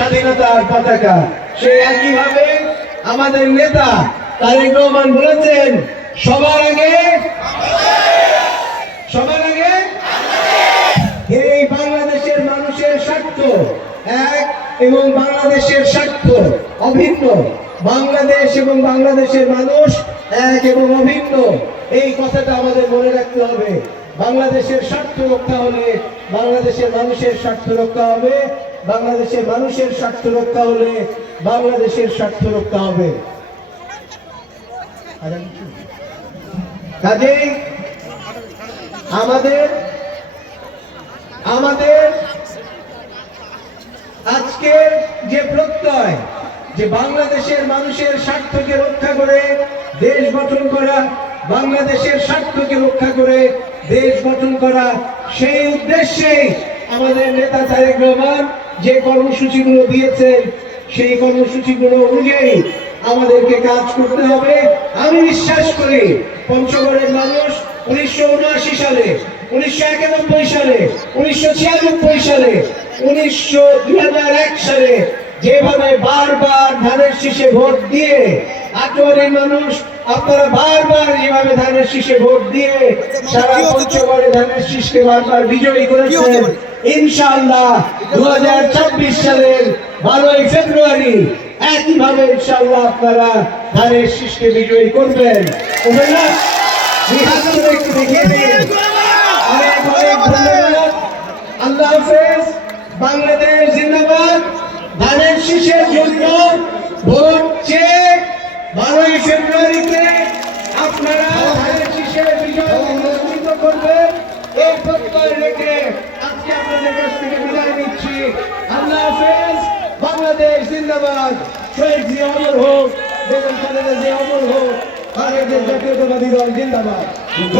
স্বাধীনতার পতাকা। সেই একইভাবে আমাদের নেতা তারেক রহমান বলেছেন, সবার আগে সবার আগে? এই বাংলাদেশের মানুষের স্বার্থ এক এবং বাংলাদেশের স্বার্থ অভিন্ন। বাংলাদেশ এবং বাংলাদেশের মানুষ এক এবং অভিন্ন। এই কথাটা আমাদের মনে রাখতে হবে। বাংলাদেশের স্বার্থ রক্ষা হলে বাংলাদেশের মানুষের স্বার্থ রক্ষা হবে। বাংলাদেশের মানুষের স্বার্থ রক্ষা হলে বাংলাদেশের স্বার্থ রক্ষা হবে। কাজেই আমাদের আমাদের আজকের যে প্রত্যয়, যে বাংলাদেশের মানুষের স্বার্থকে রক্ষা করে দেশ গঠন করা, বাংলাদেশের স্বার্থকে রক্ষা করে দেশ গঠন করা, সেই উদ্দেশ্যে আমাদের নেতা তারেক রহমান যে কর্মসূচিগুলো দিয়েছেন সেই কর্মসূচিগুলো অনুযায়ী আমাদেরকে কাজ করতে হবে। আমি বিশ্বাস করি পঞ্চগড়ের মানুষ উনিশশো উনআশি সালে উনিশশো একানব্বই সালে উনিশশো ছিয়ানব্বই সালে উনিশশো দুই সালে যেভাবে বারবার ধানের শীষে ভোট দিয়ে আটোয়ারের মানুষ আপনারা বারবার যেভাবে ধানের শীষে ভোট দিয়ে সারা পঞ্চগড়ে ধানের শীষকে বারবার বিজয়ী করেছেন। ইনশাআল্লাহ দু সালের বারোই ফেব্রুয়ারি একইভাবে ইনশাআল্লাহ আপনারা ধানের শীষকে বিজয়ী করবেন। আল্লাহ হাফেজ, বাংলাদেশ জিন্দাবাদ। ধানের শীষের জন্য ভোট চেয়ে বারোই ফেব্রুয়ারিতে আপনারা বাংলাদেশ জিন্দাবাদ। শহীদ জি অমর হোক, বেগম খালেদা জি অমর হোক, বাংলাদেশ জাতীয়তাবাদী দল জিন্দাবাদ।